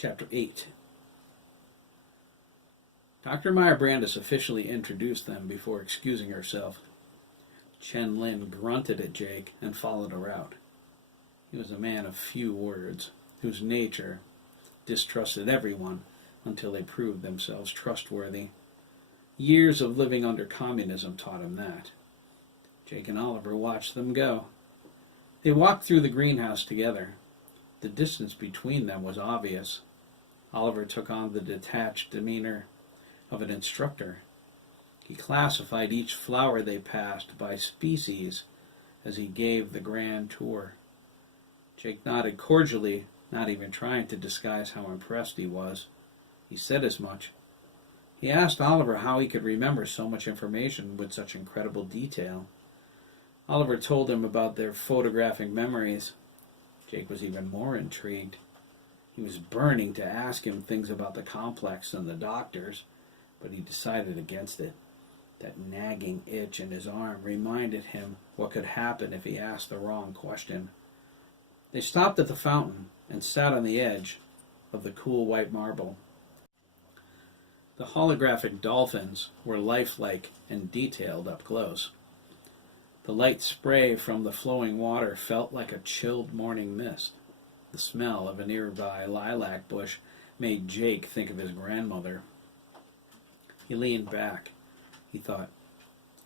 Chapter 8. Dr. Meyer Brandis officially introduced them before excusing herself. Chen Lin grunted at Jake and followed her out. He was a man of few words, whose nature distrusted everyone until they proved themselves trustworthy. Years of living under communism taught him that. Jake and Oliver watched them go. They walked through the greenhouse together. The distance between them was obvious. Oliver took on the detached demeanor of an instructor. He classified each flower they passed by species as he gave the grand tour. Jake nodded cordially, not even trying to disguise how impressed he was. He said as much. He asked Oliver how he could remember so much information with such incredible detail. Oliver told him about their photographic memories. Jake was even more intrigued. He was burning to ask him things about the complex and the doctors, but he decided against it. That nagging itch in his arm reminded him what could happen if he asked the wrong question. They stopped at the fountain and sat on the edge of the cool white marble. The holographic dolphins were lifelike and detailed up close. The light spray from the flowing water felt like a chilled morning mist. The smell of a nearby lilac bush made Jake think of his grandmother. He leaned back. He thought,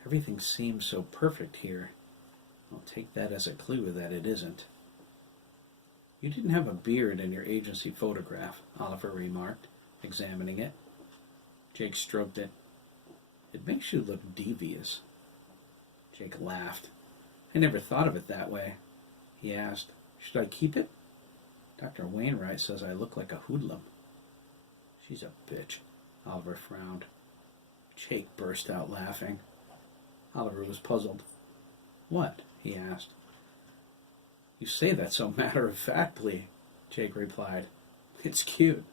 everything seems so perfect here. I'll take that as a clue that it isn't. You didn't have a beard in your agency photograph, Oliver remarked, examining it. Jake stroked it. It makes you look devious. Jake laughed. I never thought of it that way. He asked, should I keep it? Dr. Wainwright says I look like a hoodlum. She's a bitch, Oliver frowned. Jake burst out laughing. Oliver was puzzled. What? He asked. You say that so matter-of-factly, Jake replied. It's cute.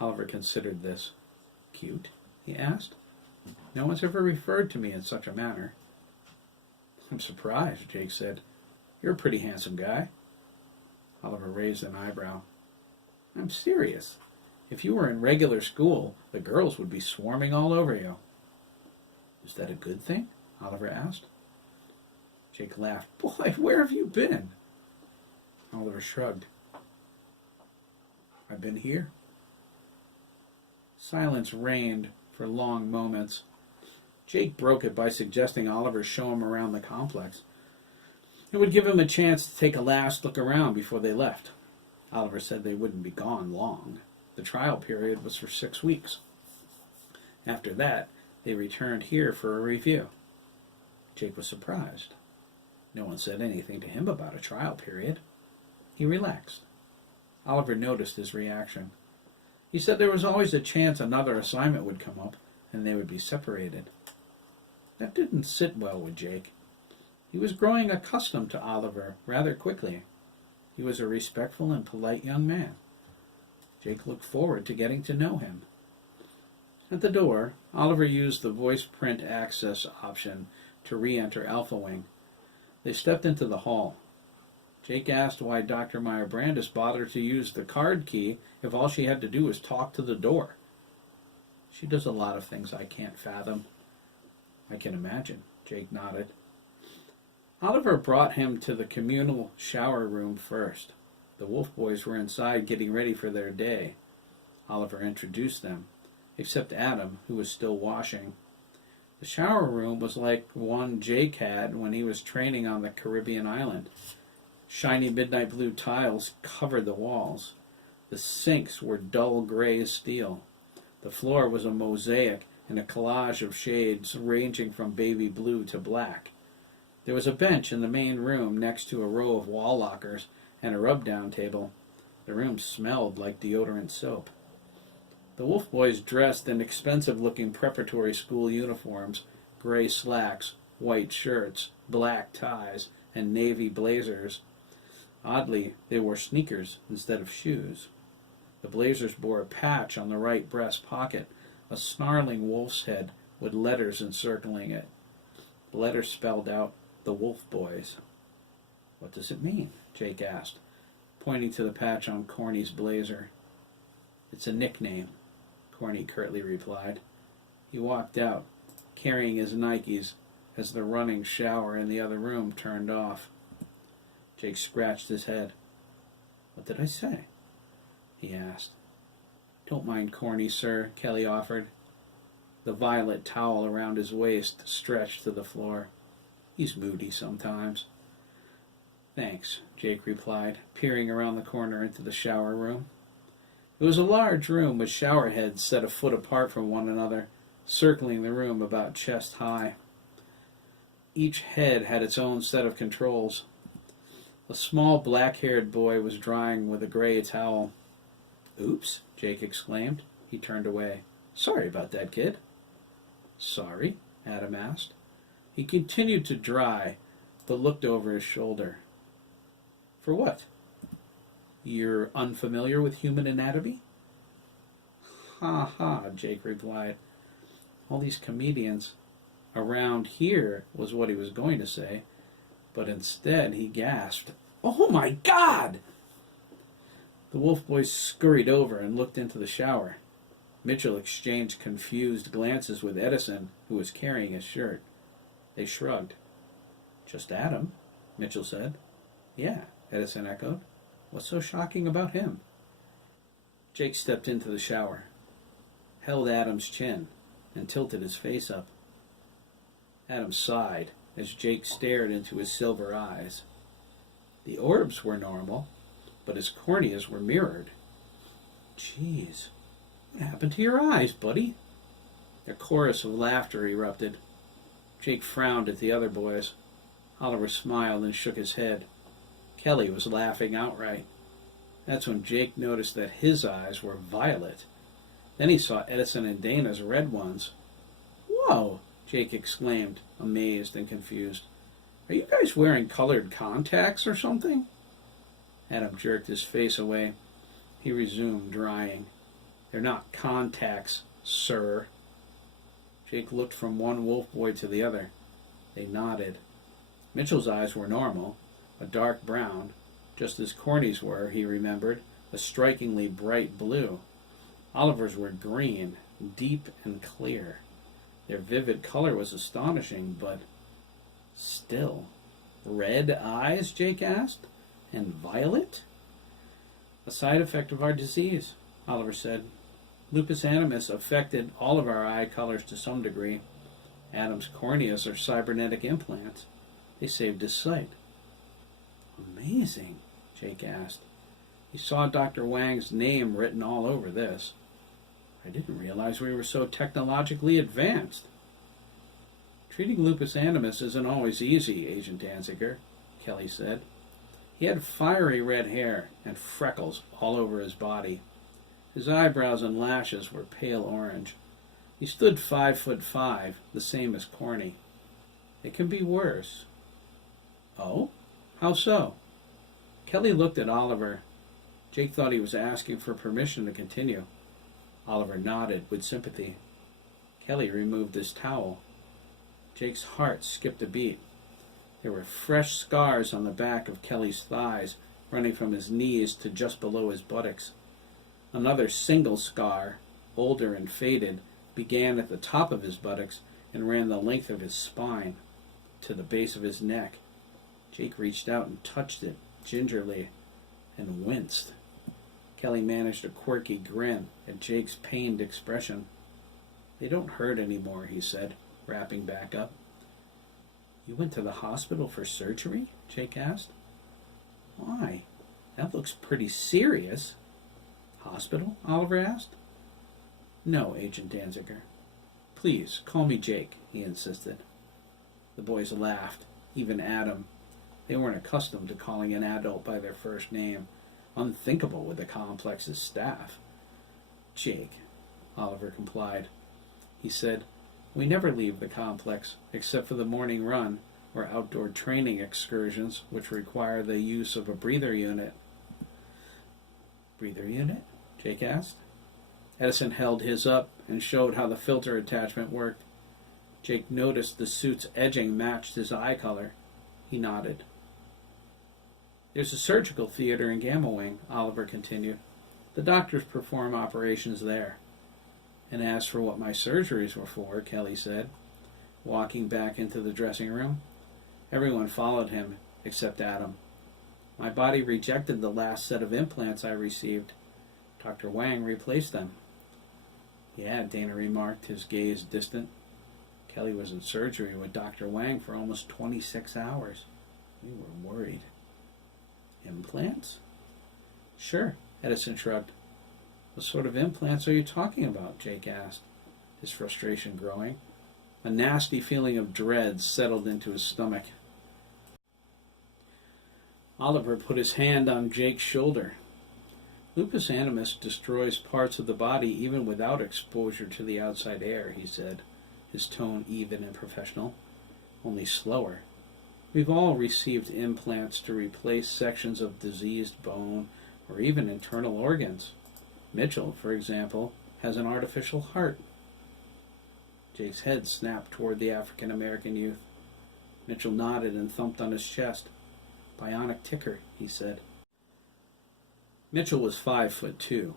Oliver considered this. Cute? He asked. No one's ever referred to me in such a manner. I'm surprised, Jake said. You're a pretty handsome guy. Oliver raised an eyebrow. I'm serious. If you were in regular school, the girls would be swarming all over you. Is that a good thing? Oliver asked. Jake laughed. Boy, where have you been? Oliver shrugged. I've been here. Silence reigned for long moments. Jake broke it by suggesting Oliver show him around the complex. It would give him a chance to take a last look around before they left. Oliver said they wouldn't be gone long. The trial period was for 6 weeks. After that, they returned here for a review. Jake was surprised. No one said anything to him about a trial period. He relaxed. Oliver noticed his reaction. He said there was always a chance another assignment would come up, and they would be separated. That didn't sit well with Jake. He was growing accustomed to Oliver rather quickly. He was a respectful and polite young man. Jake looked forward to getting to know him. At the door, Oliver used the voice print access option to re-enter Alpha Wing. They stepped into the hall. Jake asked why Dr. Meyer Brandis bothered to use the card key if all she had to do was talk to the door. She does a lot of things I can't fathom. I can imagine, Jake nodded. Oliver brought him to the communal shower room first. The Wolf Boys were inside getting ready for their day. Oliver introduced them, except Adam, who was still washing. The shower room was like one Jake had when he was training on the Caribbean island. Shiny midnight blue tiles covered the walls. The sinks were dull gray steel. The floor was a mosaic and a collage of shades ranging from baby blue to black. There was a bench in the main room next to a row of wall lockers and a rub-down table. The room smelled like deodorant soap. The Wolf Boys dressed in expensive-looking preparatory school uniforms, gray slacks, white shirts, black ties, and navy blazers. Oddly, they wore sneakers instead of shoes. The blazers bore a patch on the right breast pocket, a snarling wolf's head with letters encircling it. The letters spelled out, the Wolf Boys. What does it mean? Jake asked, pointing to the patch on Corny's blazer. It's a nickname, Corny curtly replied. He walked out, carrying his Nikes, as the running shower in the other room turned off. Jake scratched his head. What did I say? He asked. Don't mind Corny, sir, Kelly offered. The violet towel around his waist stretched to the floor. He's moody sometimes. Thanks, Jake replied, peering around the corner into the shower room. It was a large room with shower heads set a foot apart from one another, circling the room about chest high. Each head had its own set of controls. A small black-haired boy was drying with a gray towel. Oops, Jake exclaimed. He turned away. Sorry about that, kid. Sorry? Adam asked. He continued to dry, but looked over his shoulder. For what? You're unfamiliar with human anatomy? Ha ha, Jake replied. All these comedians around here was what he was going to say, but instead he gasped, Oh my God! The wolf boys scurried over and looked into the shower. Mitchell exchanged confused glances with Edison, who was carrying his shirt. They shrugged. Just Adam, Mitchell said. Yeah, Edison echoed. What's so shocking about him? Jake stepped into the shower, held Adam's chin, and tilted his face up. Adam sighed as Jake stared into his silver eyes. The orbs were normal, but his corneas were mirrored. Jeez, what happened to your eyes, buddy? A chorus of laughter erupted. Jake frowned at the other boys. Oliver smiled and shook his head. Kelly was laughing outright. That's when Jake noticed that his eyes were violet. Then he saw Edison and Dana's red ones. Whoa, Jake exclaimed, amazed and confused. Are you guys wearing colored contacts or something? Adam jerked his face away. He resumed, drying. They're not contacts, sir. Jake looked from one wolf boy to the other. They nodded. Mitchell's eyes were normal, a dark brown, just as Corny's were, he remembered, a strikingly bright blue. Oliver's were green, deep and clear. Their vivid color was astonishing, but still. Red eyes, Jake asked? And violet? A side effect of our disease, Oliver said. Lupus animus affected all of our eye colors to some degree. Adam's corneas are cybernetic implants. They saved his sight. Amazing, Jake asked. He saw Dr. Wang's name written all over this. I didn't realize we were so technologically advanced. Treating lupus animus isn't always easy, Agent Danziger, Kelly said. He had fiery red hair and freckles all over his body. His eyebrows and lashes were pale orange. He stood 5'5", the same as Corny. It can be worse. Oh? How so? Kelly looked at Oliver. Jake thought he was asking for permission to continue. Oliver nodded with sympathy. Kelly removed his towel. Jake's heart skipped a beat. There were fresh scars on the back of Kelly's thighs, running from his knees to just below his buttocks. Another single scar, older and faded, began at the top of his buttocks and ran the length of his spine to the base of his neck. Jake reached out and touched it gingerly and winced. Kelly managed a quirky grin at Jake's pained expression. They don't hurt anymore, he said, wrapping back up. You went to the hospital for surgery? Jake asked. Why? That looks pretty serious. Hospital? Oliver asked. No, Agent Danziger. Please, call me Jake, he insisted. The boys laughed, even Adam. They weren't accustomed to calling an adult by their first name, unthinkable with the complex's staff. Jake, Oliver complied. He said, we never leave the complex except for the morning run or outdoor training excursions which require the use of a breather unit. Breather unit? Jake asked. Edison held his up and showed how the filter attachment worked. Jake noticed the suit's edging matched his eye color. He nodded. There's a surgical theater in Gamma Wing, Oliver continued. The doctors perform operations there. And as for what my surgeries were for, Kelly said, walking back into the dressing room, everyone followed him except Adam. My body rejected the last set of implants I received. Dr. Wang replaced them. Yeah, Dana remarked, his gaze distant. Kelly was in surgery with Dr. Wang for almost 26 hours. We were worried. Implants? Sure, Edison shrugged. What sort of implants are you talking about? Jake asked, his frustration growing. A nasty feeling of dread settled into his stomach. Oliver put his hand on Jake's shoulder. Lupus animus destroys parts of the body even without exposure to the outside air, he said, his tone even and professional, only slower. We've all received implants to replace sections of diseased bone or even internal organs. Mitchell, for example, has an artificial heart. Jake's head snapped toward the African-American youth. Mitchell nodded and thumped on his chest. Bionic ticker, he said. Mitchell was 5'2",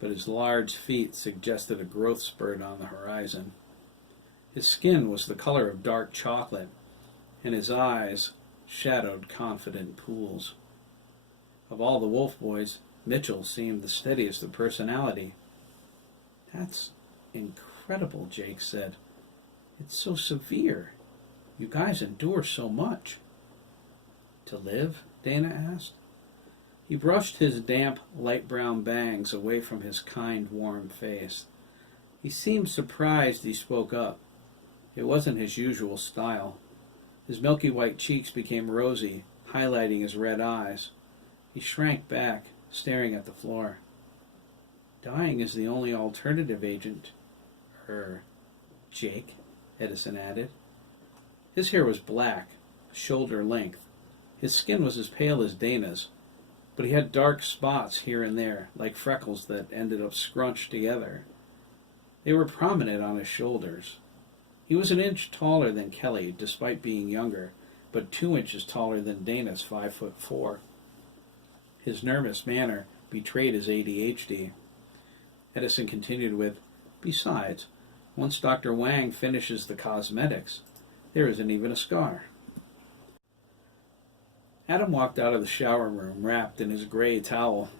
but his large feet suggested a growth spurt on the horizon. His skin was the color of dark chocolate, and his eyes shadowed confident pools. Of all the Wolf boys, Mitchell seemed the steadiest of personality. That's incredible, Jake said. It's so severe. You guys endure so much. To live? Dana asked. He brushed his damp, light brown bangs away from his kind, warm face. He seemed surprised he spoke up. It wasn't his usual style. His milky white cheeks became rosy, highlighting his red eyes. He shrank back, staring at the floor. Dying is the only alternative agent. Jake, Edison added. His hair was black, shoulder length. His skin was as pale as Dana's, but he had dark spots here and there, like freckles that ended up scrunched together. They were prominent on his shoulders. He was an inch taller than Kelly, despite being younger, but 2 inches taller than Dana's 5'4". His nervous manner betrayed his ADHD. Edison continued with, Besides, once Dr. Wang finishes the cosmetics, there isn't even a scar. Adam walked out of the shower room wrapped in his gray towel.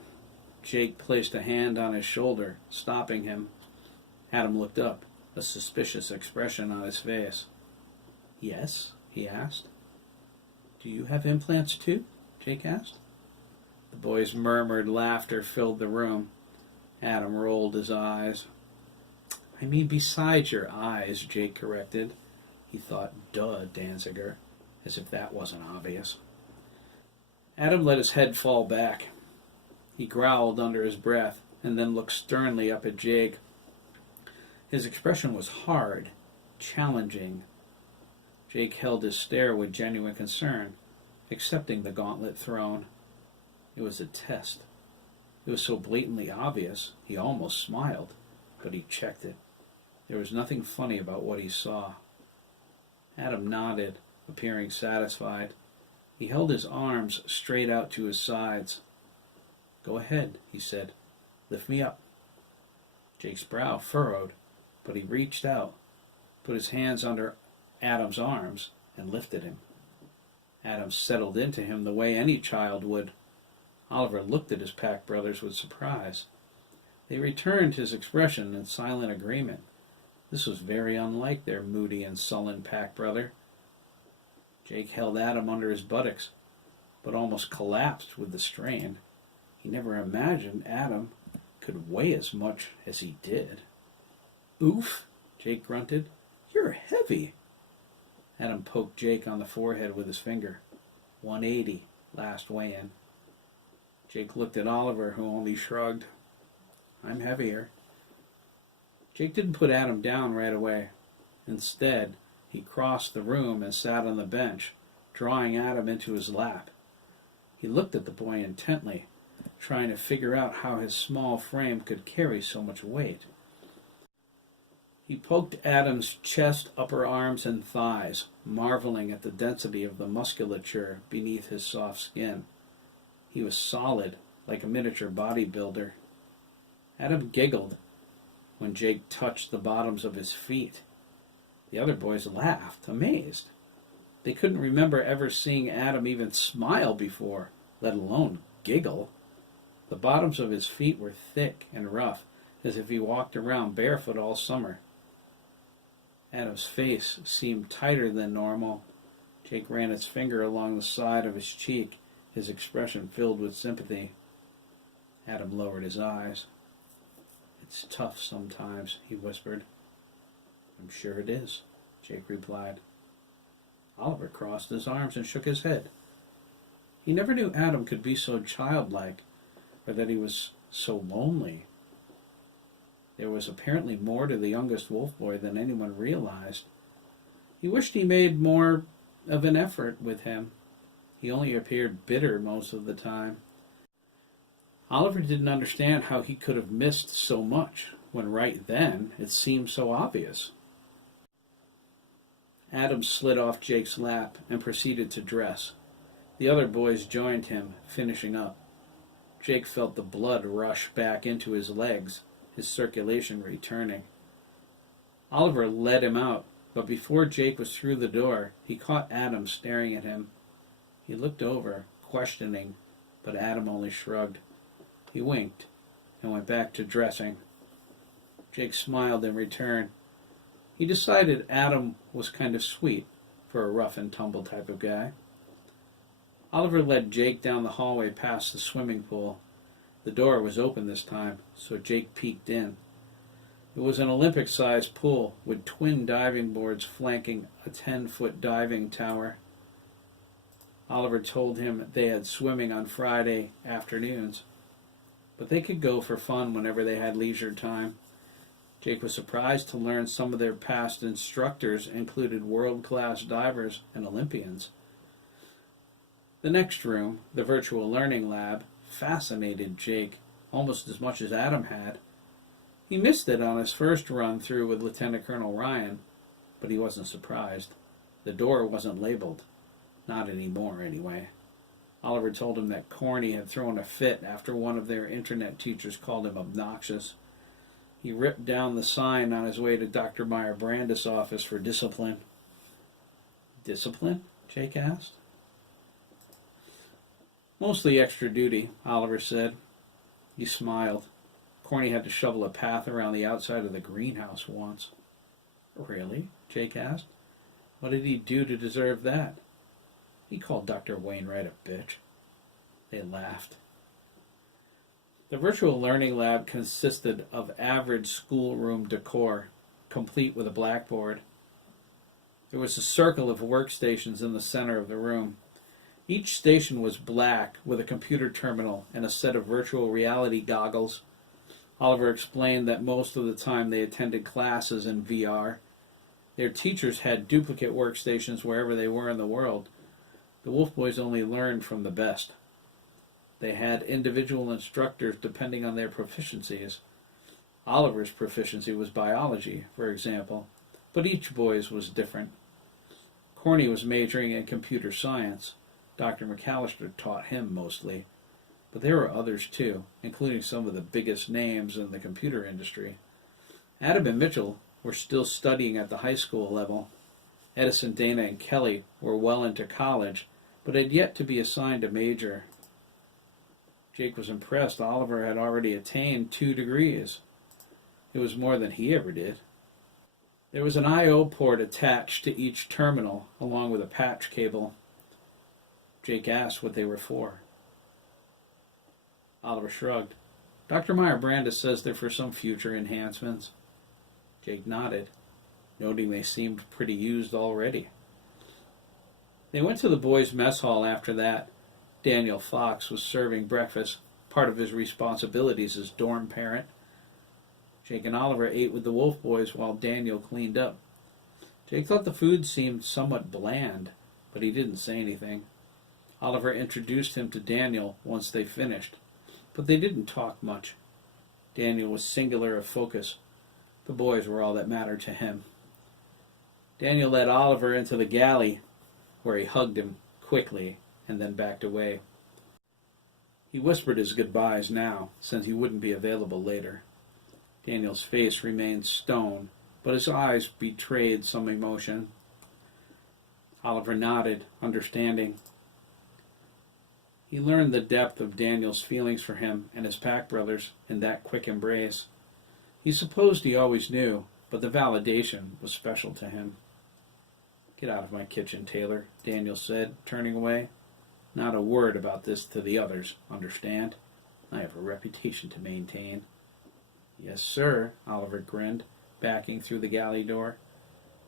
Jake placed a hand on his shoulder, stopping him. Adam looked up, a suspicious expression on his face. Yes, he asked. Do you have implants too? Jake asked. The boy's murmured laughter filled the room. Adam rolled his eyes. I mean besides your eyes, Jake corrected. He thought, duh, Danziger, as if that wasn't obvious. Adam let his head fall back. He growled under his breath and then looked sternly up at Jake. His expression was hard, challenging. Jake held his stare with genuine concern, accepting the gauntlet thrown. It was a test. It was so blatantly obvious, he almost smiled, but he checked it. There was nothing funny about what he saw. Adam nodded, appearing satisfied. He held his arms straight out to his sides. Go ahead, he said. Lift me up. Jake's brow furrowed, but he reached out, put his hands under Adam's arms, and lifted him. Adam settled into him the way any child would. Oliver looked at his pack brothers with surprise. They returned his expression in silent agreement. This was very unlike their moody and sullen pack brother. Jake held Adam under his buttocks, but almost collapsed with the strain. He never imagined Adam could weigh as much as he did. Oof, Jake grunted. You're heavy. Adam poked Jake on the forehead with his finger. 180, last weigh-in. Jake looked at Oliver, who only shrugged. I'm heavier. Jake didn't put Adam down right away. Instead, he crossed the room and sat on the bench, drawing Adam into his lap. He looked at the boy intently, trying to figure out how his small frame could carry so much weight. He poked Adam's chest, upper arms, and thighs, marveling at the density of the musculature beneath his soft skin. He was solid, like a miniature bodybuilder. Adam giggled when Jake touched the bottoms of his feet. The other boys laughed, amazed. They couldn't remember ever seeing Adam even smile before, let alone giggle. The bottoms of his feet were thick and rough, as if he walked around barefoot all summer. Adam's face seemed tighter than normal. Jake ran his finger along the side of his cheek, his expression filled with sympathy. Adam lowered his eyes. "It's tough sometimes," he whispered. "I'm sure it is," Jake replied. Oliver crossed his arms and shook his head. He never knew Adam could be so childlike, or that he was so lonely. There was apparently more to the youngest wolf boy than anyone realized. He wished he made more of an effort with him. He only appeared bitter most of the time. Oliver didn't understand how he could have missed so much, when right then it seemed so obvious. Adam slid off Jake's lap and proceeded to dress. The other boys joined him, finishing up. Jake felt the blood rush back into his legs, his circulation returning. Oliver led him out, but before Jake was through the door, he caught Adam staring at him. He looked over, questioning, but Adam only shrugged. He winked and went back to dressing. Jake smiled in return. He decided Adam was kind of sweet for a rough-and-tumble type of guy. Oliver led Jake down the hallway past the swimming pool. The door was open this time, so Jake peeked in. It was an Olympic-sized pool with twin diving boards flanking a 10-foot diving tower. Oliver told him they had swimming on Friday afternoons, but they could go for fun whenever they had leisure time. Jake was surprised to learn some of their past instructors included world-class divers and Olympians. The next room, the virtual learning lab, fascinated Jake almost as much as Adam had. He missed it on his first run through with Lieutenant Colonel Ryan, but he wasn't surprised. The door wasn't labeled. Not anymore, anyway. Oliver told him that Corny had thrown a fit after one of their internet teachers called him obnoxious. He ripped down the sign on his way to Dr. Meyer Brandis' office for discipline. "Discipline?" Jake asked. "Mostly extra duty," Oliver said. He smiled. Corny had to shovel a path around the outside of the greenhouse once. "Really?" Jake asked. "What did he do to deserve that?" "He called Dr. Wainwright a bitch." They laughed. The virtual learning lab consisted of average schoolroom decor, complete with a blackboard. There was a circle of workstations in the center of the room. Each station was black with a computer terminal and a set of virtual reality goggles. Oliver explained that most of the time they attended classes in VR. Their teachers had duplicate workstations wherever they were in the world. The Wolf Boys only learned from the best. They had individual instructors depending on their proficiencies. Oliver's proficiency was biology, for example, but each boy's was different. Corny was majoring in computer science. Dr. McAllister taught him mostly, but there were others too, including some of the biggest names in the computer industry. Adam and Mitchell were still studying at the high school level. Edison, Dana, and Kelly were well into college, but had yet to be assigned a major. Jake was impressed. Oliver had already attained 2 degrees. It was more than he ever did. There was an I/O port attached to each terminal, along with a patch cable. Jake asked what they were for. Oliver shrugged. "Dr. Meyer Brandis says they're for some future enhancements." Jake nodded, noting they seemed pretty used already. They went to the boys' mess hall after that. Daniel Fox was serving breakfast, part of his responsibilities as dorm parent. Jake and Oliver ate with the Wolf Boys while Daniel cleaned up. Jake thought the food seemed somewhat bland, but he didn't say anything. Oliver introduced him to Daniel once they finished, but they didn't talk much. Daniel was singular of focus. The boys were all that mattered to him. Daniel led Oliver into the galley, where he hugged him quickly and then backed away. He whispered his goodbyes now, since he wouldn't be available later. Daniel's face remained stone, but his eyes betrayed some emotion. Oliver nodded, understanding. He learned the depth of Daniel's feelings for him and his pack brothers in that quick embrace. He supposed he always knew, but the validation was special to him. "Get out of my kitchen, Taylor," Daniel said, turning away. "Not a word about this to the others, understand? I have a reputation to maintain." "Yes, sir," Oliver grinned, backing through the galley door.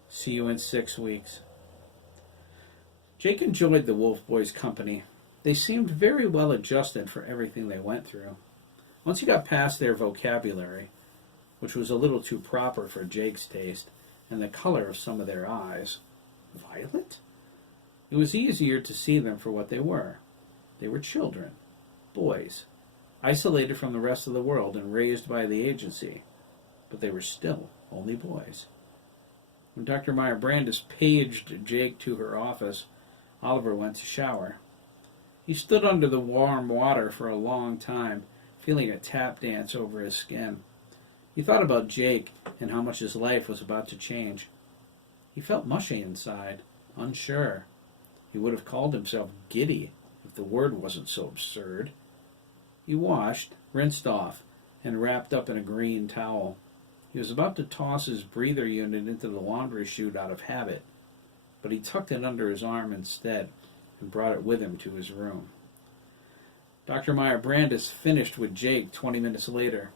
"See you in 6 weeks." Jake enjoyed the Wolf Boys' company. They seemed very well adjusted for everything they went through. Once he got past their vocabulary, which was a little too proper for Jake's taste, and the color of some of their eyes, violet, it was easier to see them for what they were. They were children, boys, isolated from the rest of the world and raised by the agency, but they were still only boys. When Dr. Meyer Brandis paged Jake to her office, Oliver went to shower. He stood under the warm water for a long time, feeling a tap dance over his skin. He thought about Jake and how much his life was about to change. He felt mushy inside, unsure. He would have called himself giddy if the word wasn't so absurd. He washed, rinsed off, and wrapped up in a green towel. He was about to toss his breather unit into the laundry chute out of habit, but he tucked it under his arm instead and brought it with him to his room. Dr. Meyer Brandis finished with Jake 20 minutes later.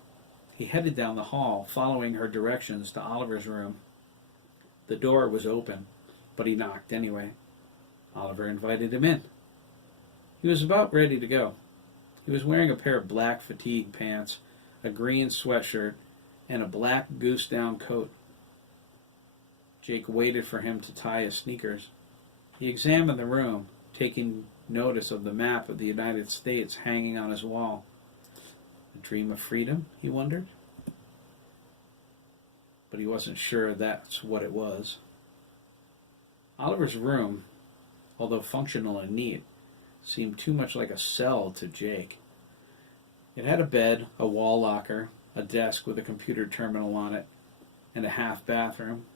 He headed down the hall, following her directions to Oliver's room. The door was open, but he knocked anyway. Oliver invited him in. He was about ready to go. He was wearing a pair of black fatigue pants, a green sweatshirt, and a black goose-down coat. Jake waited for him to tie his sneakers. He examined the room, taking notice of the map of the United States hanging on his wall. A dream of freedom, he wondered? But he wasn't sure that's what it was. Oliver's room, although functional and neat, seemed too much like a cell to Jake. It had a bed, a wall locker, a desk with a computer terminal on it, and a half bathroom.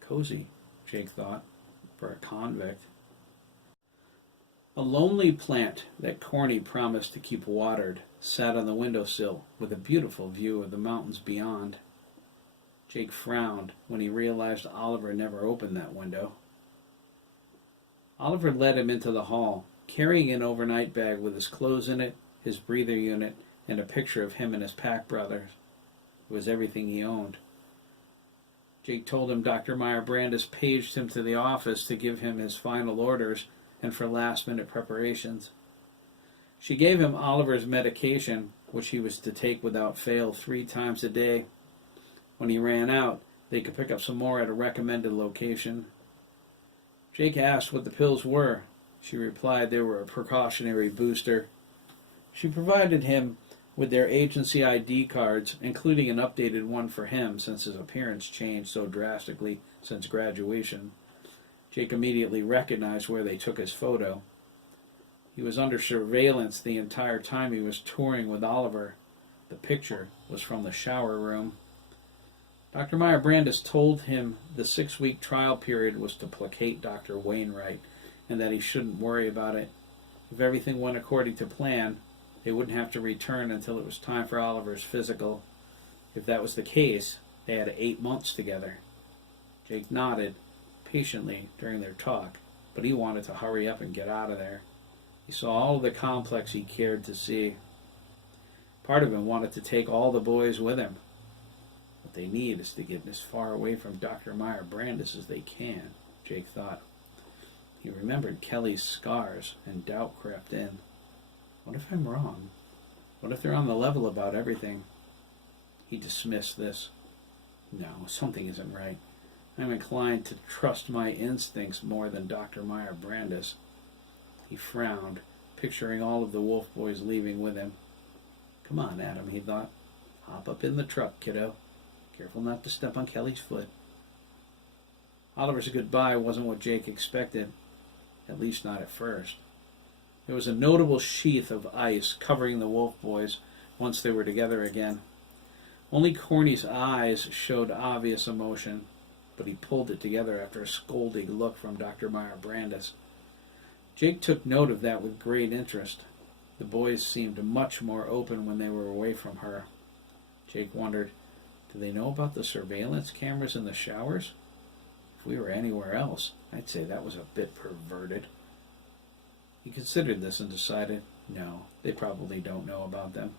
Cozy, Jake thought, for a convict. A lonely plant that Corny promised to keep watered sat on the windowsill with a beautiful view of the mountains beyond. Jake frowned when he realized Oliver never opened that window. Oliver led him into the hall, carrying an overnight bag with his clothes in it, his breather unit, and a picture of him and his pack brothers. It was everything he owned. Jake told him Dr. Meyer Brandis paged him to the office to give him his final orders and for last-minute preparations. She gave him Oliver's medication, which he was to take without fail 3 times a day. When he ran out, they could pick up some more at a recommended location. Jake asked what the pills were. She replied they were a precautionary booster. She provided him with their agency ID cards, including an updated one for him since his appearance changed so drastically since graduation. Jake immediately recognized where they took his photo. He was under surveillance the entire time he was touring with Oliver. The picture was from the shower room. Dr. Meyer Brandis told him the 6-week trial period was to placate Dr. Wainwright and that he shouldn't worry about it. If everything went according to plan, they wouldn't have to return until it was time for Oliver's physical. If that was the case, they had 8 months together. Jake nodded patiently during their talk, but he wanted to hurry up and get out of there. He saw all of the complex he cared to see. Part of him wanted to take all the boys with him. What they need is to get as far away from Dr. Meyer Brandis as they can, Jake thought. He remembered Kelly's scars, and doubt crept in. What if I'm wrong? What if they're on the level about everything? He dismissed this. No, something isn't right. I'm inclined to trust my instincts more than Dr. Meyer Brandis. He frowned, picturing all of the Wolf Boys leaving with him. Come on, Adam, he thought. Hop up in the truck, kiddo. Careful not to step on Kelly's foot. Oliver's goodbye wasn't what Jake expected, at least not at first. There was a notable sheath of ice covering the Wolf boys once they were together again. Only Corny's eyes showed obvious emotion, but he pulled it together after a scolding look from Dr. Meyer Brandis. Jake took note of that with great interest. The boys seemed much more open when they were away from her. Jake wondered, do they know about the surveillance cameras in the showers? If we were anywhere else, I'd say that was a bit perverted. He considered this and decided, no, they probably don't know about them.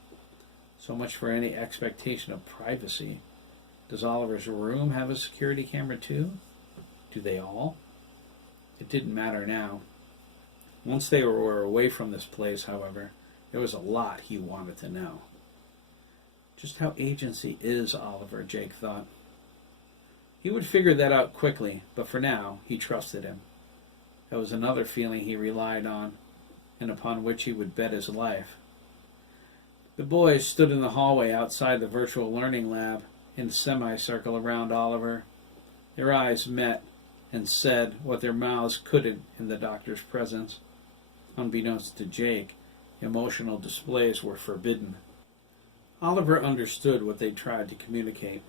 So much for any expectation of privacy. Does Oliver's room have a security camera too? Do they all? It didn't matter now. Once they were away from this place, however, there was a lot he wanted to know. Just how agency is Oliver, Jake thought. He would figure that out quickly, but for now, he trusted him. That was another feeling he relied on, and upon which he would bet his life. The boys stood in the hallway outside the virtual learning lab, in a semicircle around Oliver. Their eyes met and said what their mouths couldn't in the doctor's presence. Unbeknownst to Jake, emotional displays were forbidden. Oliver understood what they tried to communicate,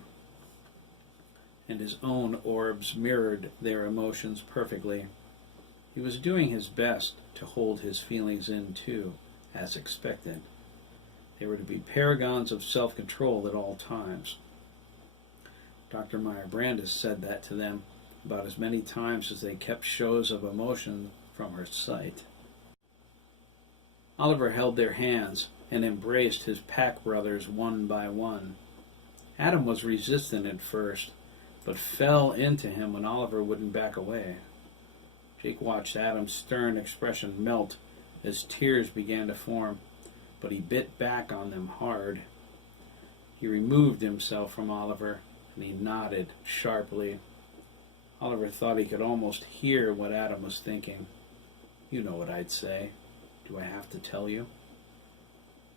and his own orbs mirrored their emotions perfectly. He was doing his best to hold his feelings in, too, as expected. They were to be paragons of self-control at all times. Dr. Meyer Brandis said that to them about as many times as they kept shows of emotion from her sight. Oliver held their hands and embraced his pack brothers one by one. Adam was resistant at first, but fell into him when Oliver wouldn't back away. Jake watched Adam's stern expression melt as tears began to form, but he bit back on them hard. He removed himself from Oliver, and he nodded sharply. Oliver thought he could almost hear what Adam was thinking. You know what I'd say. Do I have to tell you?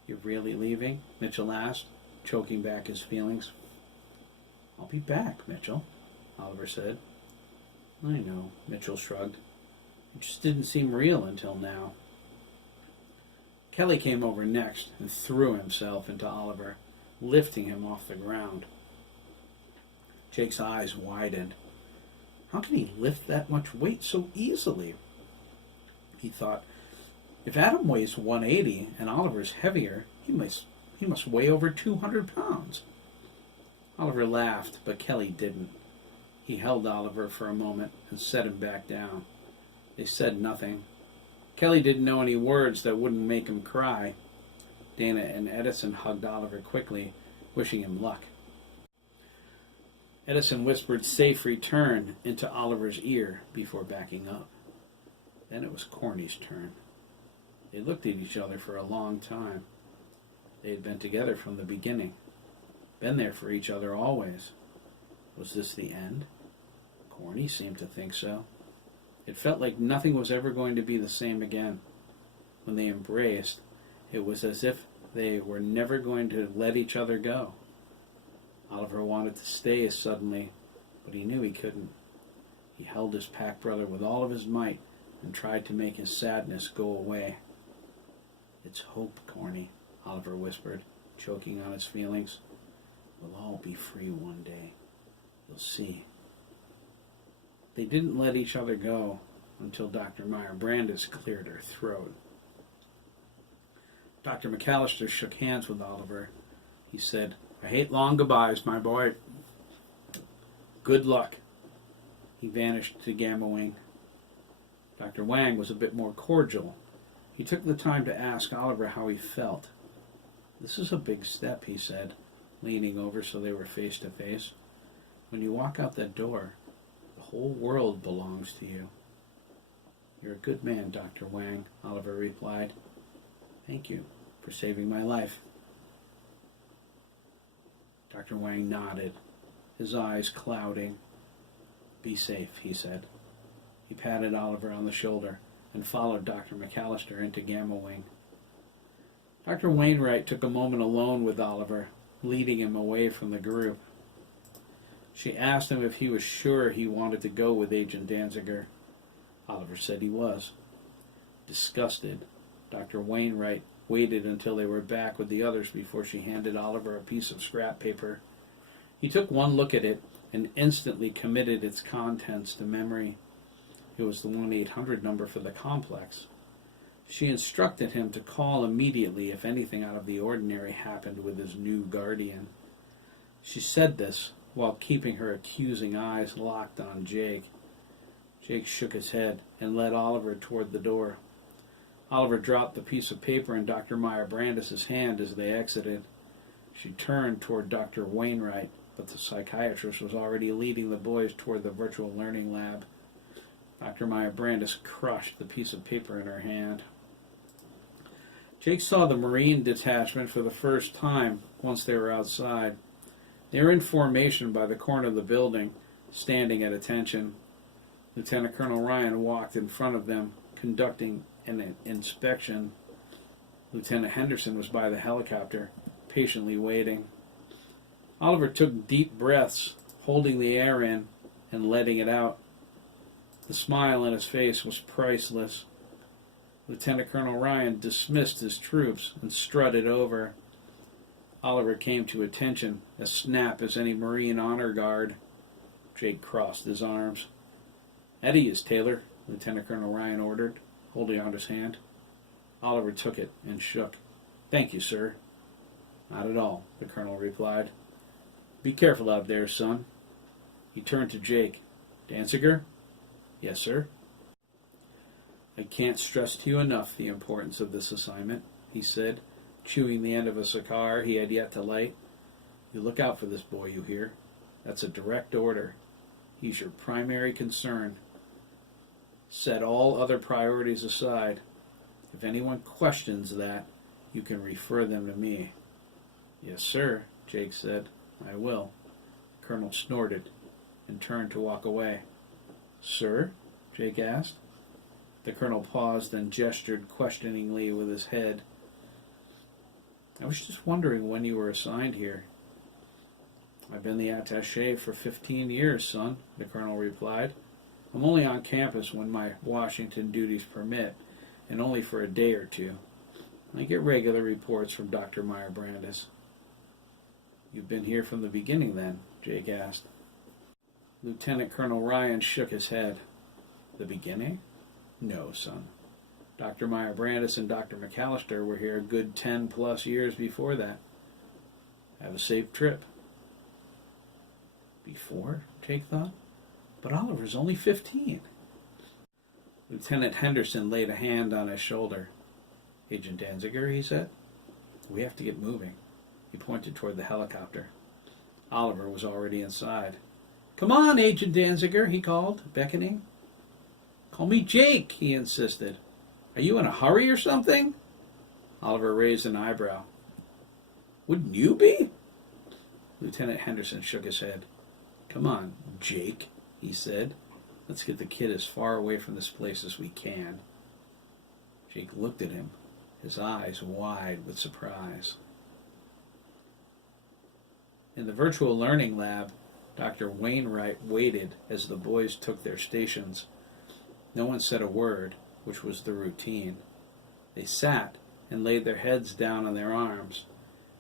You're really leaving? Mitchell asked, choking back his feelings. I'll be back, Mitchell, Oliver said. I know, Mitchell shrugged. It just didn't seem real until now. Kelly came over next and threw himself into Oliver, lifting him off the ground. Jake's eyes widened. How can he lift that much weight so easily? He thought, if Adam weighs 180 and Oliver's heavier, he must weigh over 200 pounds. Oliver laughed, but Kelly didn't. He held Oliver for a moment and set him back down. They said nothing. Kelly didn't know any words that wouldn't make him cry. Dana and Edison hugged Oliver quickly, wishing him luck. Edison whispered safe return into Oliver's ear before backing up. Then it was Corny's turn. They looked at each other for a long time. They had been together from the beginning, been there for each other always. Was this the end? Corny seemed to think so. It felt like nothing was ever going to be the same again. When they embraced, it was as if they were never going to let each other go. Oliver wanted to stay suddenly, but he knew he couldn't. He held his pack brother with all of his might and tried to make his sadness go away. It's hope, Corny, Oliver whispered, choking on his feelings. We'll all be free one day. You'll see. They didn't let each other go until Dr. Meyer Brandis cleared her throat. Dr. McAllister shook hands with Oliver. He said, I hate long goodbyes, my boy. Good luck. He vanished to Gamma Wing. Dr. Wang was a bit more cordial. He took the time to ask Oliver how he felt. This is a big step, he said, leaning over so they were face to face. When you walk out that door, the whole world belongs to you. You're a good man, Dr. Wang, Oliver replied. Thank you for saving my life. Dr. Wang nodded, his eyes clouding. Be safe, he said. He patted Oliver on the shoulder and followed Dr. McAllister into Gamma Wing. Dr. Wainwright took a moment alone with Oliver, leading him away from the group. She asked him if he was sure he wanted to go with Agent Danziger. Oliver said he was. Disgusted, Dr. Wainwright waited until they were back with the others before she handed Oliver a piece of scrap paper. He took one look at it and instantly committed its contents to memory. It was the 1-800 number for the complex. She instructed him to call immediately if anything out of the ordinary happened with his new guardian. She said this while keeping her accusing eyes locked on Jake. Jake shook his head and led Oliver toward the door. Oliver dropped the piece of paper in Dr. Meyer Brandis' hand as they exited. She turned toward Dr. Wainwright, but the psychiatrist was already leading the boys toward the virtual learning lab. Dr. Meyer Brandis crushed the piece of paper in her hand. Jake saw the Marine detachment for the first time once they were outside. They were in formation by the corner of the building, standing at attention. Lieutenant Colonel Ryan walked in front of them, conducting an inspection. Lieutenant Henderson was by the helicopter, patiently waiting. Oliver took deep breaths, holding the air in and letting it out. The smile on his face was priceless. Lieutenant Colonel Ryan dismissed his troops and strutted over. Oliver came to attention, as snap as any Marine honor guard. Jake crossed his arms. "At ease, Taylor," Lieutenant Colonel Ryan ordered, holding out his hand. Oliver took it and shook. "Thank you, sir." "Not at all," the colonel replied. "Be careful out there, son." He turned to Jake. "Danziger?" "Yes, sir." "I can't stress to you enough the importance of this assignment," he said, chewing the end of a cigar he had yet to light. "You look out for this boy, you hear? That's a direct order. He's your primary concern. Set all other priorities aside. If anyone questions that, you can refer them to me." "Yes, sir," Jake said. "I will." The colonel snorted and turned to walk away. "Sir?" Jake asked. The colonel paused and gestured questioningly with his head. "I was just wondering when you were assigned here." "I've been the attaché for 15 years, son," the colonel replied. "I'm only on campus when my Washington duties permit, and only for a day or two. I get regular reports from Dr. Meyer Brandis." "You've been here from the beginning, then?" Jake asked. Lieutenant Colonel Ryan shook his head. "The beginning? No, son. Dr. Meyer Brandis and Dr. McAllister were here a good 10-plus years before that. Have a safe trip." "Before?" Jake thought. "But Oliver's only 15. Lieutenant Henderson laid a hand on his shoulder. "Agent Danziger," he said, "we have to get moving." He pointed toward the helicopter. Oliver was already inside. "Come on, Agent Danziger," he called, beckoning. "Call me Jake," he insisted. "Are you in a hurry or something?" Oliver raised an eyebrow. "Wouldn't you be?" Lieutenant Henderson shook his head. "Come on, Jake," he said. "Let's get the kid as far away from this place as we can." Jake looked at him, his eyes wide with surprise. In the virtual learning lab, Dr. Wainwright waited as the boys took their stations. No one said a word, which was the routine. They sat and laid their heads down on their arms.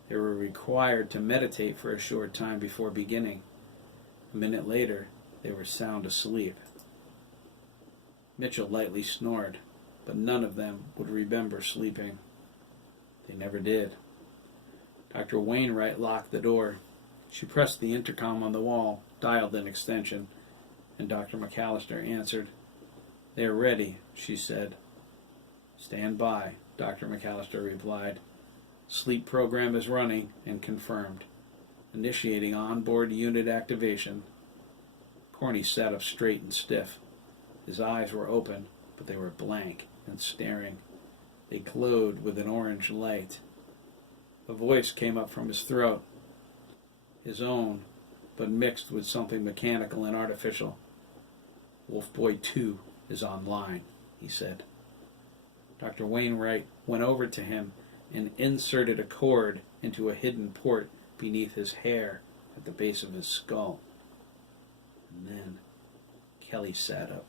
They were required to meditate for a short time before beginning. A minute later, they were sound asleep. Mitchell lightly snored, but none of them would remember sleeping. They never did. Dr. Wainwright locked the door. She pressed the intercom on the wall, dialed an extension, and Dr. McAllister answered. "They're ready," she said. "Stand by," Dr. McAllister replied. "Sleep program is running and confirmed. Initiating onboard unit activation." Corny sat up straight and stiff. His eyes were open, but they were blank and staring. They glowed with an orange light. A voice came up from his throat. His own, but mixed with something mechanical and artificial. "Wolf Boy 2 is online," he said. Dr. Wainwright went over to him and inserted a cord into a hidden port beneath his hair at the base of his skull. And then Kelly sat up.